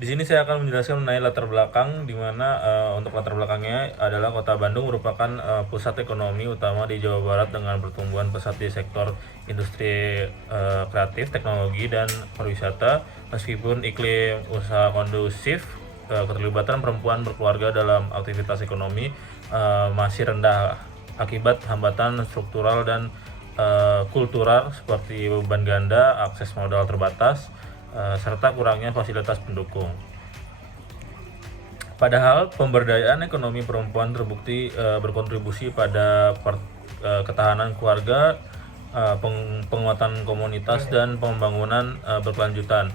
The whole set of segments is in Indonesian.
Di sini saya akan menjelaskan mengenai latar belakang, di mana untuk latar belakangnya adalah Kota Bandung merupakan pusat ekonomi utama di Jawa Barat dengan pertumbuhan pesat di sektor industri kreatif, teknologi, dan pariwisata. Meskipun iklim usaha kondusif, keterlibatan perempuan berkeluarga dalam aktivitas ekonomi masih rendah akibat hambatan struktural dan kultural seperti beban ganda, akses modal terbatas, serta kurangnya fasilitas pendukung. Padahal pemberdayaan ekonomi perempuan terbukti berkontribusi pada ketahanan keluarga, penguatan komunitas, dan pembangunan berkelanjutan.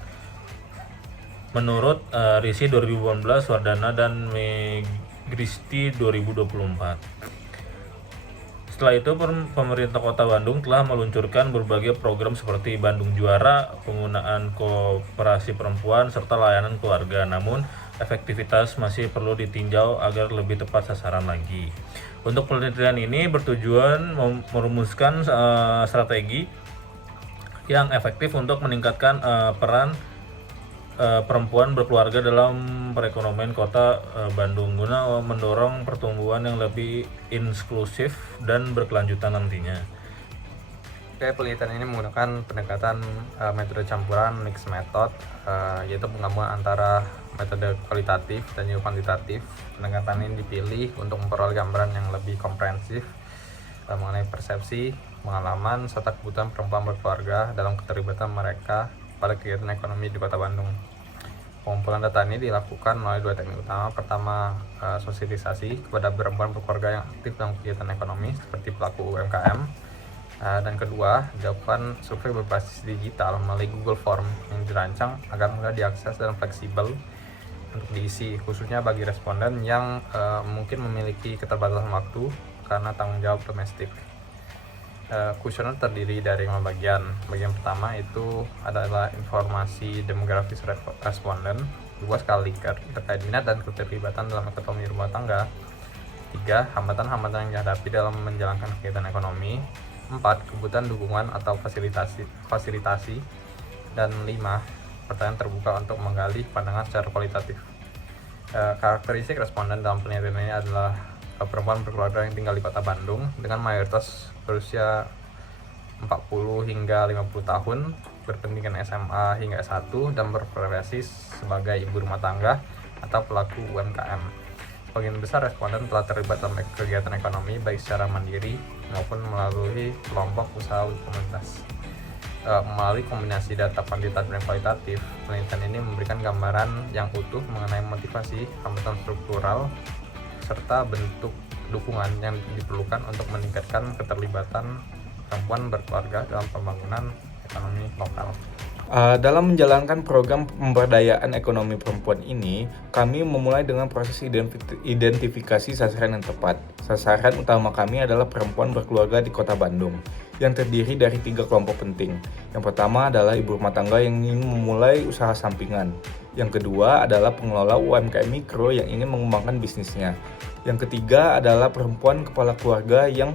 Menurut Risi 2018, Wardana, dan Megristi 2024. Setelah itu, pemerintah Kota Bandung telah meluncurkan berbagai program seperti Bandung Juara, penggunaan koperasi perempuan, serta layanan keluarga. Namun, efektivitas masih perlu ditinjau agar lebih tepat sasaran lagi. Untuk penelitian ini bertujuan merumuskan strategi yang efektif untuk meningkatkan peran perempuan berkeluarga dalam perekonomian Kota Bandung guna mendorong pertumbuhan yang lebih inklusif dan berkelanjutan nantinya. Oke, penelitian ini menggunakan pendekatan metode campuran mixed method, yaitu penggabungan antara metode kualitatif dan juga kuantitatif. Pendekatan ini dipilih untuk memperoleh gambaran yang lebih komprehensif mengenai persepsi, pengalaman, serta kebutuhan perempuan berkeluarga dalam keterlibatan mereka pada kegiatan ekonomi di Kota Bandung. Pengumpulan data ini dilakukan melalui dua teknik utama. Pertama, sosialisasi kepada perempuan berkeluarga yang aktif dalam kegiatan ekonomi seperti pelaku UMKM. Dan kedua, dilakukan survei berbasis digital melalui Google Form yang dirancang agar mudah diakses dan fleksibel untuk diisi, khususnya bagi responden yang mungkin memiliki keterbatasan waktu karena tanggung jawab domestik. Kuesioner terdiri dari 5 bagian. Bagian pertama itu adalah informasi demografis responden, luas sekali terkait minat dan keterlibatan dalam ekonomi rumah tangga. 3. Hambatan-hambatan yang dihadapi dalam menjalankan kegiatan ekonomi. 4. Kebutuhan dukungan atau fasilitasi. Dan 5. Pertanyaan terbuka untuk menggali pandangan secara kualitatif. Karakteristik responden dalam penelitian ini adalah perempuan berkeluarga yang tinggal di Kota Bandung dengan mayoritas berusia 40 hingga 50 tahun, berpendidikan SMA hingga S1, dan berprofesi sebagai ibu rumah tangga atau pelaku UMKM. Sebagian besar responden telah terlibat dalam kegiatan ekonomi baik secara mandiri maupun melalui kelompok usaha komunitas. Melalui kombinasi data kuantitatif dan kualitatif, penelitian ini memberikan gambaran yang utuh mengenai motivasi, hambatan struktural, serta bentuk dukungan yang diperlukan untuk meningkatkan keterlibatan perempuan berkeluarga dalam pembangunan ekonomi lokal. Dalam menjalankan program pemberdayaan ekonomi perempuan ini, kami memulai dengan proses identifikasi sasaran yang tepat. Sasaran utama kami adalah perempuan berkeluarga di Kota Bandung, yang terdiri dari 3 kelompok penting. Yang pertama adalah ibu rumah tangga yang ingin memulai usaha sampingan. Yang kedua adalah pengelola UMKM mikro yang ingin mengembangkan bisnisnya. Yang ketiga adalah perempuan kepala keluarga yang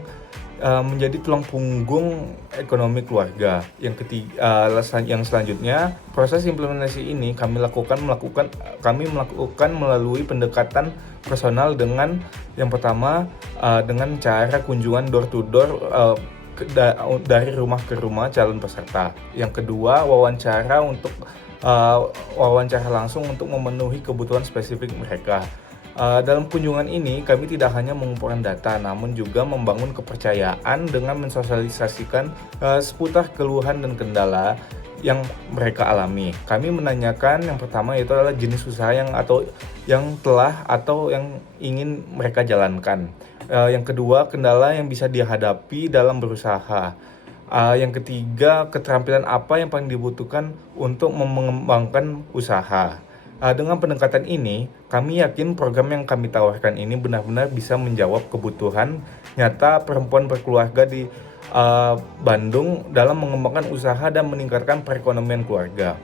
menjadi tulang punggung ekonomi keluarga. Yang selanjutnya, proses implementasi ini kami lakukan melalui pendekatan personal dengan yang pertama dengan cara kunjungan door to door dari rumah ke rumah calon peserta. Yang kedua, wawancara langsung untuk memenuhi kebutuhan spesifik mereka. Dalam kunjungan ini, kami tidak hanya mengumpulkan data, namun juga membangun kepercayaan dengan mensosialisasikan seputar keluhan dan kendala yang mereka alami. Kami menanyakan yang pertama yaitu adalah jenis usaha yang telah atau yang ingin mereka jalankan. Yang kedua, kendala yang bisa dihadapi dalam berusaha. Yang ketiga, keterampilan apa yang paling dibutuhkan untuk mengembangkan usaha. Dengan pendekatan ini, kami yakin program yang kami tawarkan ini benar-benar bisa menjawab kebutuhan nyata perempuan berkeluarga di Bandung dalam mengembangkan usaha dan meningkatkan perekonomian keluarga.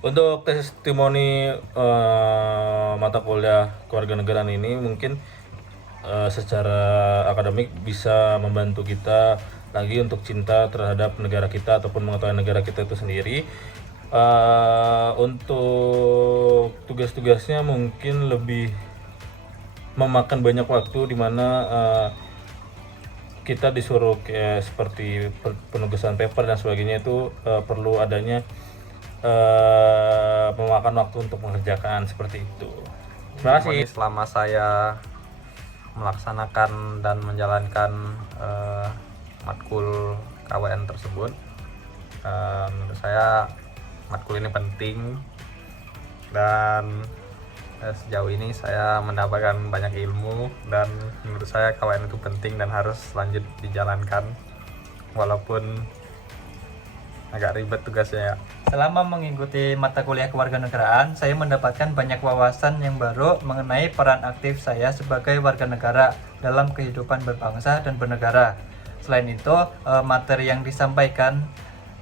Untuk testimoni mata kuliah kewarganegaraan ini mungkin secara akademik bisa membantu kita lagi untuk cinta terhadap negara kita ataupun mengetahui negara kita itu sendiri. Untuk tugas-tugasnya mungkin lebih memakan banyak waktu, di mana kita disuruh kayak seperti penugasan paper dan sebagainya, itu perlu adanya memakan waktu untuk mengerjakan seperti itu. Terima kasih. Selama saya melaksanakan dan menjalankan matkul KWN tersebut, menurut saya matkul ini penting, dan sejauh ini saya mendapatkan banyak ilmu, dan menurut saya KWN itu penting dan harus lanjut dijalankan walaupun agak ribet tugasnya ya. Selama mengikuti mata kuliah kewarganegaraan, saya mendapatkan banyak wawasan yang baru mengenai peran aktif saya sebagai warga negara dalam kehidupan berbangsa dan bernegara. Selain itu, materi yang disampaikan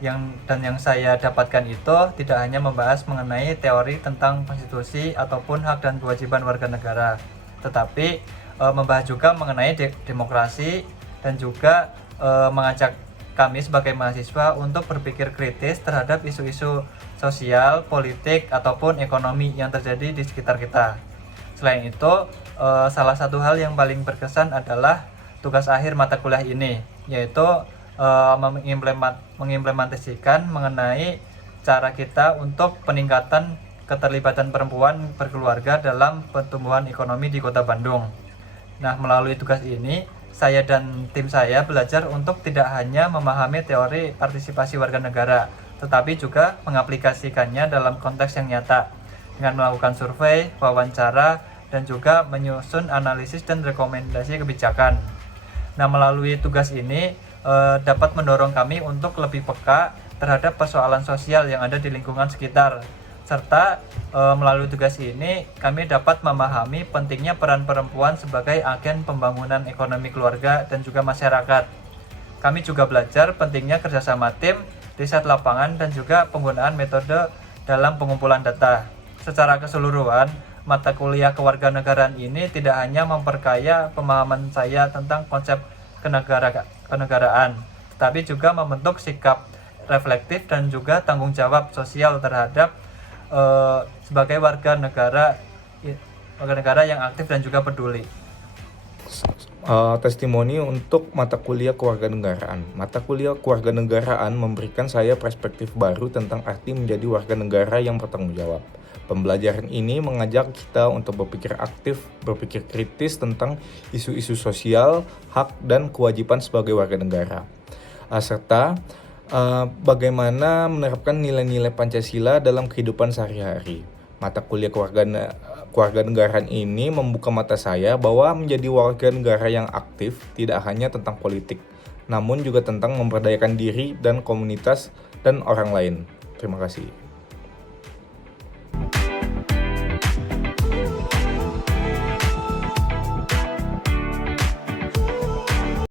yang saya dapatkan itu tidak hanya membahas mengenai teori tentang konstitusi ataupun hak dan kewajiban warga negara, tetapi membahas juga mengenai demokrasi, dan juga mengajak kami sebagai mahasiswa untuk berpikir kritis terhadap isu-isu sosial, politik, ataupun ekonomi yang terjadi di sekitar kita. Selain itu, salah satu hal yang paling berkesan adalah tugas akhir mata kuliah ini, yaitu mengimplementasikan mengenai cara kita untuk peningkatan keterlibatan perempuan berkeluarga dalam pertumbuhan ekonomi di Kota Bandung. Nah, melalui tugas ini, saya dan tim saya belajar untuk tidak hanya memahami teori partisipasi warga negara, tetapi juga mengaplikasikannya dalam konteks yang nyata dengan melakukan survei, wawancara, dan juga menyusun analisis dan rekomendasi kebijakan. Nah, melalui tugas ini dapat mendorong kami untuk lebih peka terhadap persoalan sosial yang ada di lingkungan sekitar, serta melalui tugas ini kami dapat memahami pentingnya peran perempuan sebagai agen pembangunan ekonomi keluarga dan juga masyarakat. Kami juga belajar pentingnya kerjasama tim, riset lapangan, dan juga penggunaan metode dalam pengumpulan data. Secara keseluruhan, mata kuliah kewarganegaraan ini tidak hanya memperkaya pemahaman saya tentang konsep kenegaraan, tetapi juga membentuk sikap reflektif dan juga tanggung jawab sosial terhadap sebagai warga negara yang aktif dan juga peduli. Testimoni untuk mata kuliah kewarganegaraan. Mata kuliah kewarganegaraan memberikan saya perspektif baru tentang arti menjadi warga negara yang bertanggung jawab. Pembelajaran ini mengajak kita untuk berpikir aktif, berpikir kritis tentang isu-isu sosial, hak, dan kewajiban sebagai warga negara, serta bagaimana menerapkan nilai-nilai Pancasila dalam kehidupan sehari-hari. Mata kuliah kewarganegaraan ini membuka mata saya bahwa menjadi warga negara yang aktif tidak hanya tentang politik, namun juga tentang memberdayakan diri dan komunitas dan orang lain. Terima kasih.